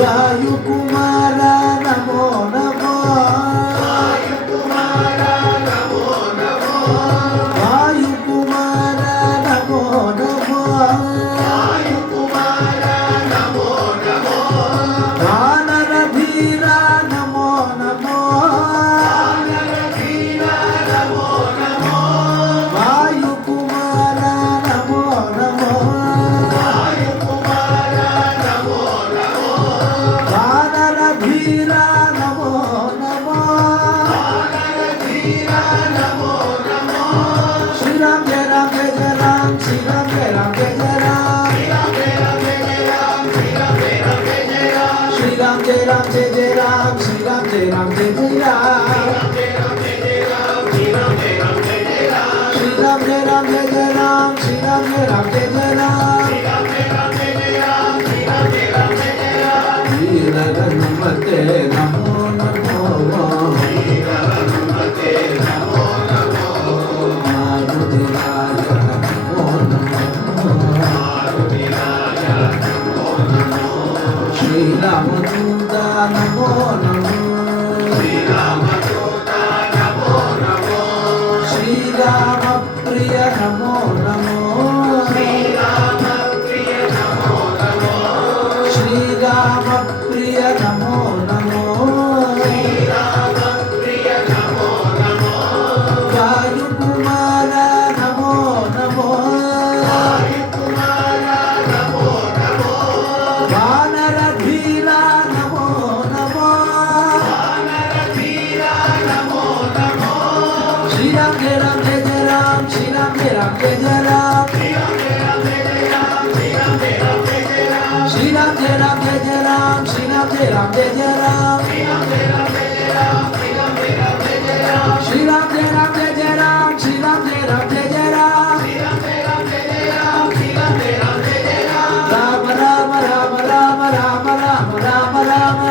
वायुकुमार नमो नमो वायुकुमार नमो नमो वायुकुमार नमो नमो वायुकुमार नमो नमो वानरधीर नमो नमो वानरधीर नमो नमो वायुकुमार नमो नमो वायुकुमार नमो नमो वानरधीर नमो नमो वानरधीर नमो नमो श्री राम जय राम जय जय राम श्री राम जय राम जय जय राम श्री राम जय राम जय जय राम श्री राम जय राम जय जय राम श्री राम जय राम जय जय राम श्री राम जय राम जय जय राम वीर हनुमते नमो नमो मारुतिराज नमो नमो श्री रामदूत नमो नमो श्री राम प्रिय नमो नमो श्री राम प्रिय नमो नमो वायुकुमार नमो नमो वानरधीर नमो नमो श्री राम जय राम जय जय राम श्री राम जय राम जय जय राम श्री राम जय राम जय जय राम श्री राम जय राम जय जय राम श्री राम जय राम जय जय राम श्री राम जय राम जय जय राम राम राम राम राम राम राम राम राम